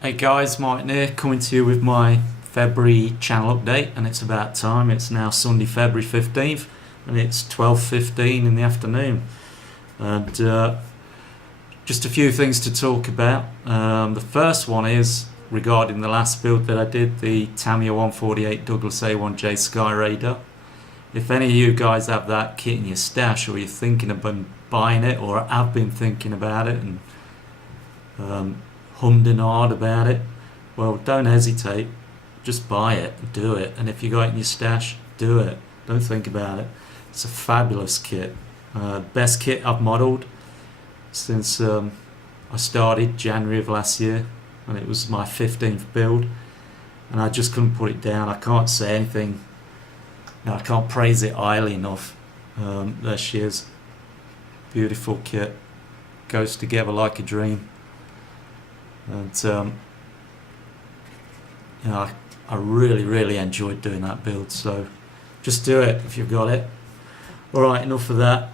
Hey guys, Martin here, coming to you with my February channel update, and it's about time. It's now Sunday, February 15th, and it's 12:15 in the afternoon. And just a few things to talk about. The first one is regarding the last build that I did, the Tamiya 148 Douglas A1J Sky Raider. If any of you guys have that kit in your stash, or you're thinking about buying it, or have been thinking about it and hummed and hawed about it, well, don't hesitate, just buy it, do it. And if you got it in your stash, do it, don't think about it. It's a fabulous kit, best kit I've modelled since I started January of last year, and it was my 15th build, and I just couldn't put it down. I can't say anything, I can't praise it highly enough. There she is, beautiful kit, goes together like a dream. And I really enjoyed doing that build, so just do it if you've got it. Alright, enough of that.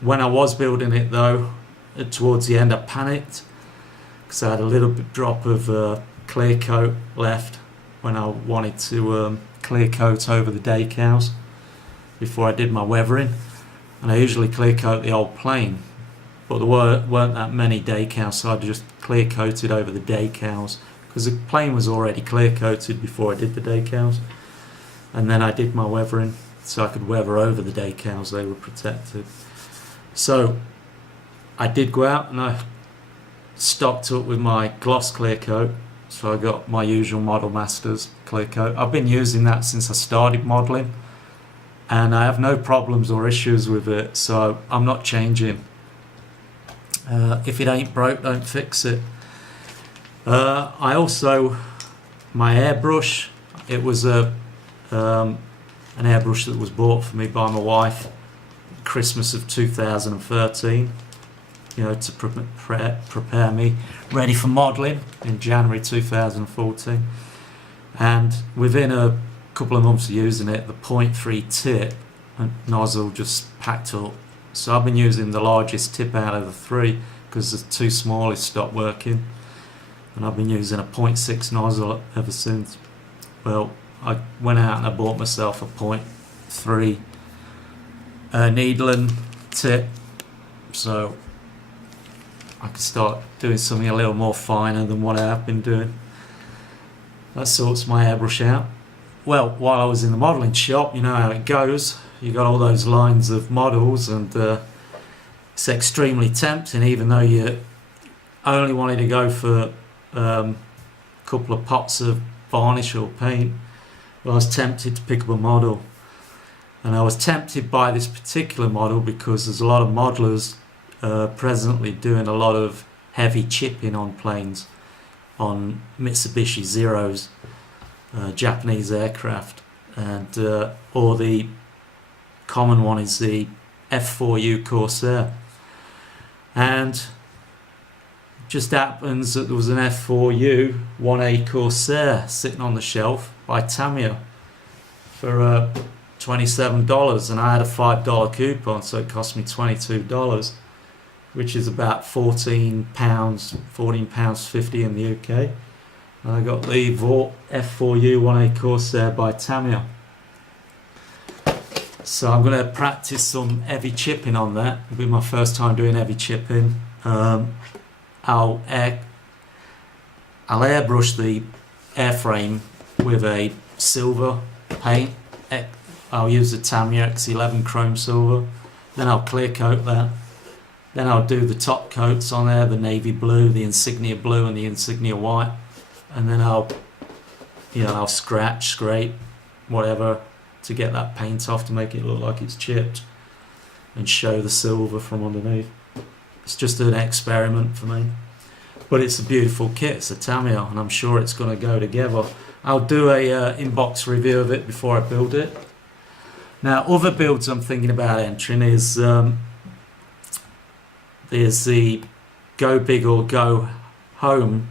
When I was building it though, towards the end I panicked because I had a little bit drop of clear coat left when I wanted to clear coat over the decals before I did my weathering, and I usually clear coat the whole plane, but there weren't that many decals, so I just clear coated over the decals because the plane was already clear coated before I did the decals, and then I did my weathering so I could weather over the decals. They were protected. So I did go out and I stocked up with my gloss clear coat, so I got my usual Model Masters clear coat. I've been using that since I started modelling, and I have no problems or issues with it, so I'm not changing. If it ain't broke, don't fix it. I also, my airbrush, it was an airbrush that was bought for me by my wife Christmas of 2013, to prepare me ready for modelling in January 2014, and within a couple of months of using it, the 0.3 tip and nozzle just packed up. So I've been using the largest tip out of the three because the two smallest stopped working, and I've been using a 0.6 nozzle ever since. Well, I went out and I bought myself a 0.3 needle and tip, so I could start doing something a little more finer than what I have been doing. That sorts my airbrush out. Well, while I was in the modelling shop, you know how it goes. You got all those lines of models, and it's extremely tempting, even though you only wanted to go for a couple of pots of varnish or paint. Well, I was tempted to pick up a model, and I was tempted by this particular model because there's a lot of modelers presently doing a lot of heavy chipping on planes, on Mitsubishi Zeros, Japanese aircraft, and or the common one is the F4U Corsair. And it just happens that there was an F4U 1A Corsair sitting on the shelf by Tamiya for $27, and I had a $5 coupon, so it cost me $22, which is about £14, £14.50 in the UK. And I got the F4U 1A Corsair by Tamiya. So I'm going to practice some heavy chipping on that. It'll be my first time doing heavy chipping. I'll airbrush the airframe with a silver paint. I'll use the Tamiya X11 chrome silver. Then I'll clear coat that. Then I'll do the top coats on there, the navy blue, the insignia blue, and the insignia white. And then I'll scratch, scrape, whatever, to get that paint off to make it look like it's chipped and show the silver from underneath. It's just an experiment for me, but it's a beautiful kit. It's a Tamiya, and I'm sure it's going to go together. I'll do a inbox review of it before I build it. Now, other builds I'm thinking about entering is there's the Go Big or Go Home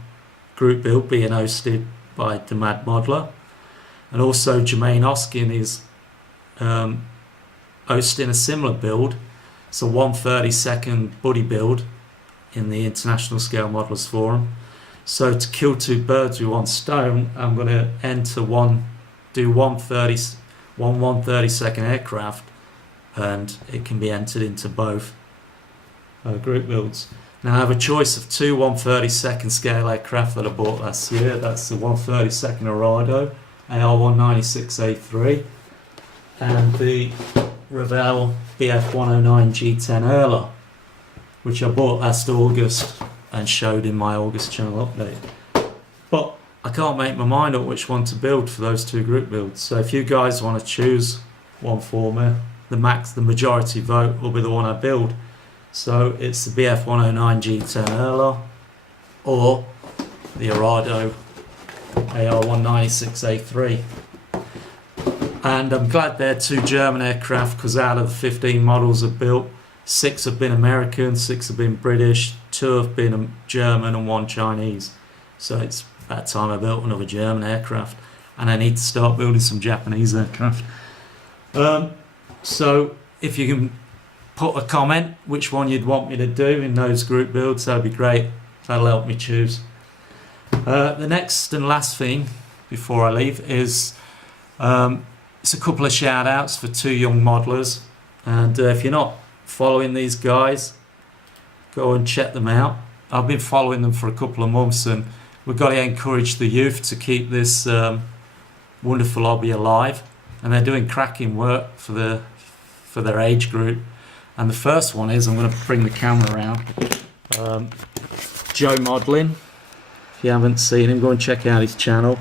group build being hosted by DaMadModeler, and also Jermaine Hoskin is hosting a similar build. It's a 1/32 buddy build in the International Scale Modelers Forum. So to kill two birds with one stone, I'm going to do one 132nd aircraft, and it can be entered into both group builds. Now I have a choice of two 132nd scale aircraft that I bought last year. That's the 132nd Arado AR196A3 and the Revell BF109 G10 Erler, which I bought last August and showed in my August channel update. But I can't make my mind up which one to build for those two group builds. So if you guys want to choose one for me, the majority vote will be the one I build. So it's the BF109 G10 Erler or the Arado AR196A3. And I'm glad they're two German aircraft, because out of the 15 models I've built, 6 have been American, 6 have been British, 2 have been German and 1 Chinese. So it's about time I built another German aircraft, and I need to start building some Japanese aircraft. So if you can put a comment which one you'd want me to do in those group builds, that'd be great. That'll help me choose. The next and last thing before I leave is it's a couple of shout outs for 2 young modelers, and if you're not following these guys, go and check them out. I've been following them for a couple of months, and we've got to encourage the youth to keep this wonderful hobby alive, and they're doing cracking work for their age group. And the first one is, I'm going to bring the camera around, Joe Modelling. If you haven't seen him, go and check out his channel.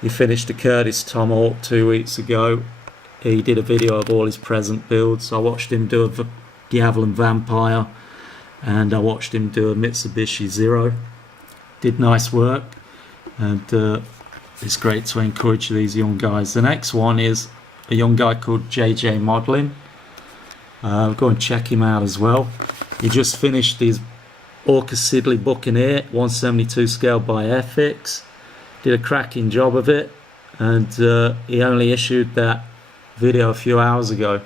He finished a Curtis Tomahawk 2 weeks ago. He did a video of all his present builds. I watched him do a Diavolon Vampire, and I watched him do a Mitsubishi Zero. Did nice work, and it's great to encourage these young guys. The next one is a young guy called JJ Modelling. Go and check him out as well. He just finished his Orca Siddeley Buccaneer 172 scale by Airfix. Did a cracking job of it, and he only issued that video a few hours ago.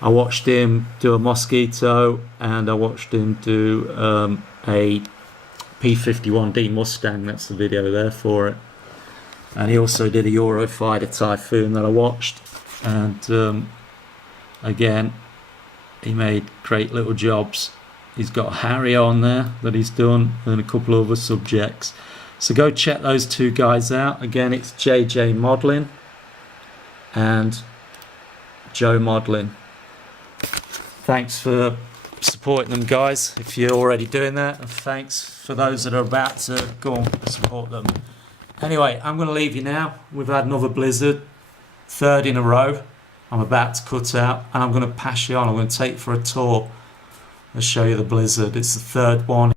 I watched him do a Mosquito, and I watched him do a P-51D Mustang. That's the video there for it. And he also did a Eurofighter Typhoon that I watched, and again, he made great little jobs. He's got Harry on there that he's done, and a couple of other subjects. So go check those 2 guys out. Again, it's JJ Modelling and Joe Modelling. Thanks for supporting them, guys, if you're already doing that, and thanks for those that are about to go and support them. Anyway, I'm going to leave you now. We've had another blizzard, 3rd in a row. I'm about to cut out, and I'm going to pass you on. I'm going to take you for a tour and show you the blizzard. It's the 3rd one.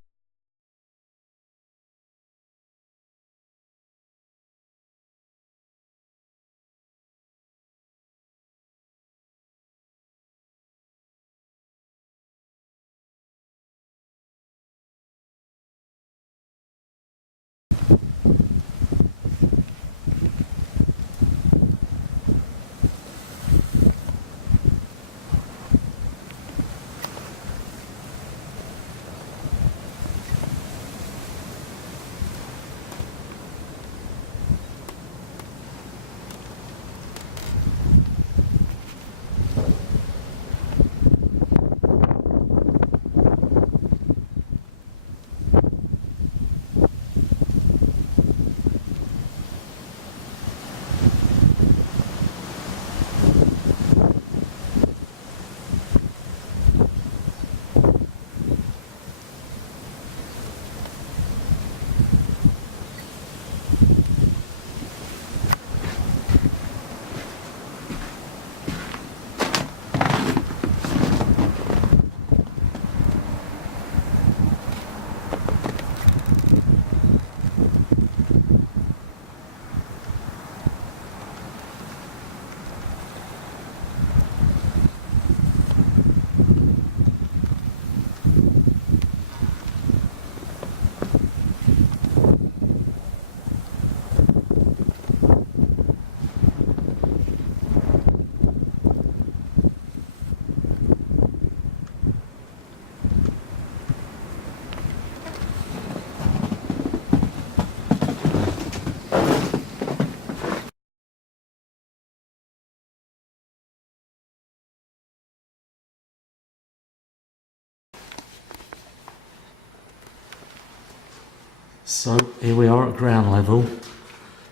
So here we are at ground level,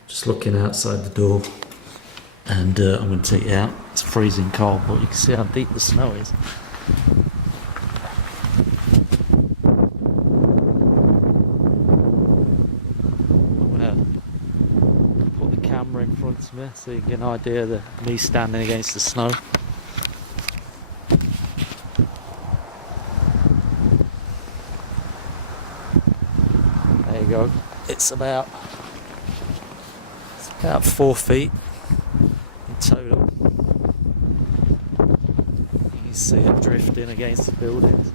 just looking outside the door, and I'm going to take you out. It's freezing cold, but you can see how deep the snow is. I'm going to put the camera in front of me so you can get an idea of me standing against the snow. There you go. It's about 4 feet in total. You can see it drifting against the buildings.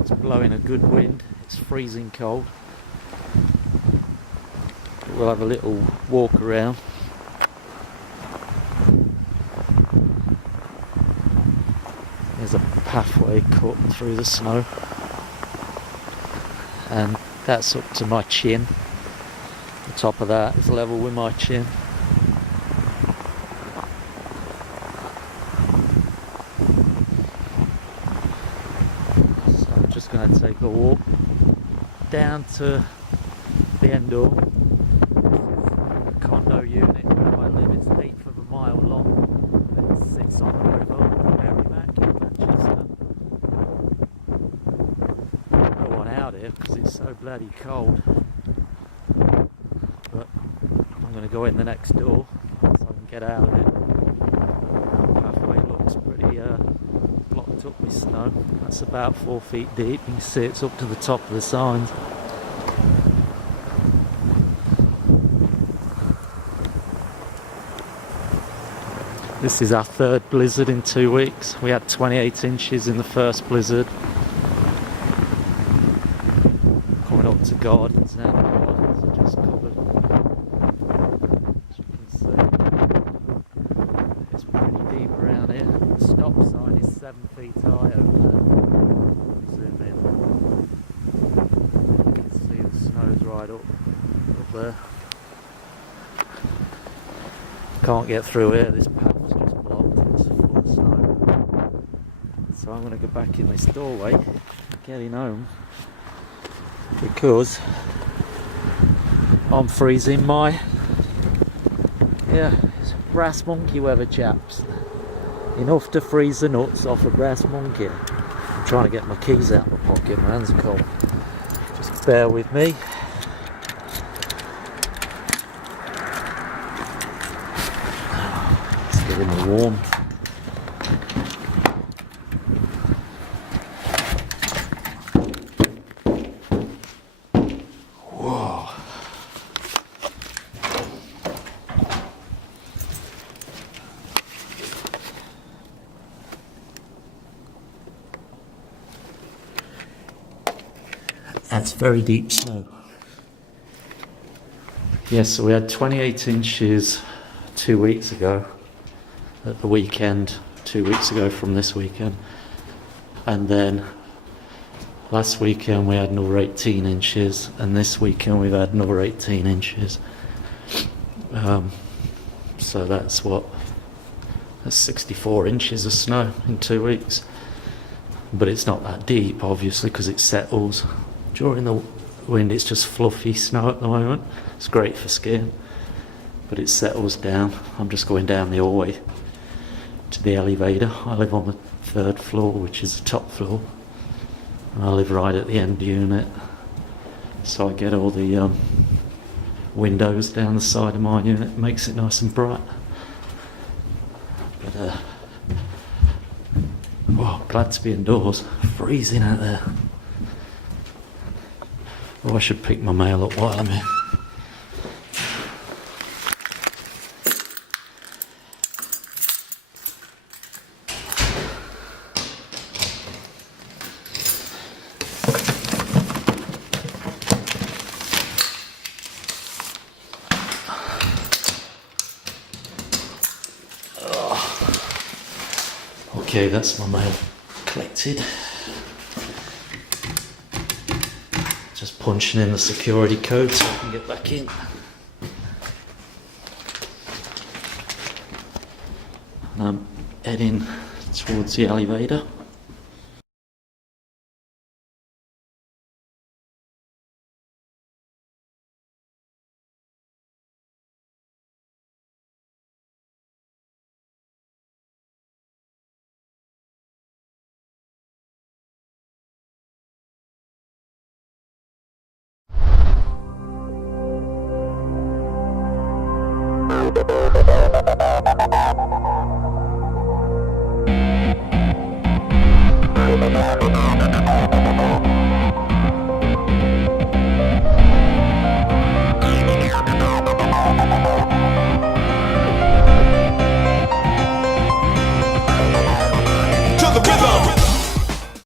It's blowing a good wind. It's freezing cold. We'll have a little walk around. There's a pathway cut through the snow, and that's up to my chin. The top of that is level with my chin. So I'm just going to take a walk down to the end door. This is a condo unit where I live. It's 1/8 of a mile long. It sits on the river. No one out here because it's so bloody cold, but I'm going to go in the next door so I can get out of it. The pathway looks pretty blocked up with snow. That's about 4 feet deep. You can see it's up to the top of the signs. This is our third blizzard in 2 weeks. We had 28 inches in the first blizzard. Coming up to gardens now. The gardens are just covered. As you can see, it's pretty deep around here. The stop sign is 7 feet high over there. Zoom in. You can see the snow's right up there. Can't get through here. This path's just blocked. It's full of snow. So I'm going to go back in this doorway, getting home, because I'm freezing my it's brass monkey weather, chaps. Enough to freeze the nuts off a brass monkey. I'm trying to get my keys out of my pocket. My hands are cold. Just bear with me. In the warm. Whoa. That's very deep snow. Yes, so we had 28 inches 2 weeks ago. At the weekend, 2 weeks ago from this weekend, and then last weekend we had another 18 inches, and this weekend we've had another 18 inches. So that's 64 inches of snow in 2 weeks, but it's not that deep obviously because it settles during the wind. It's just fluffy snow at the moment. It's great for skiing, but it settles down. I'm just going down the hallway to the elevator. I live on the 3rd floor, which is the top floor, and I live right at the end unit, so I get all the windows down the side of my unit. It makes it nice and bright. But glad to be indoors. Freezing out there. Oh, I should pick my mail up while I'm here. Okay, that's my mail collected. Just punching in the security code so I can get back in. And I'm heading towards the elevator.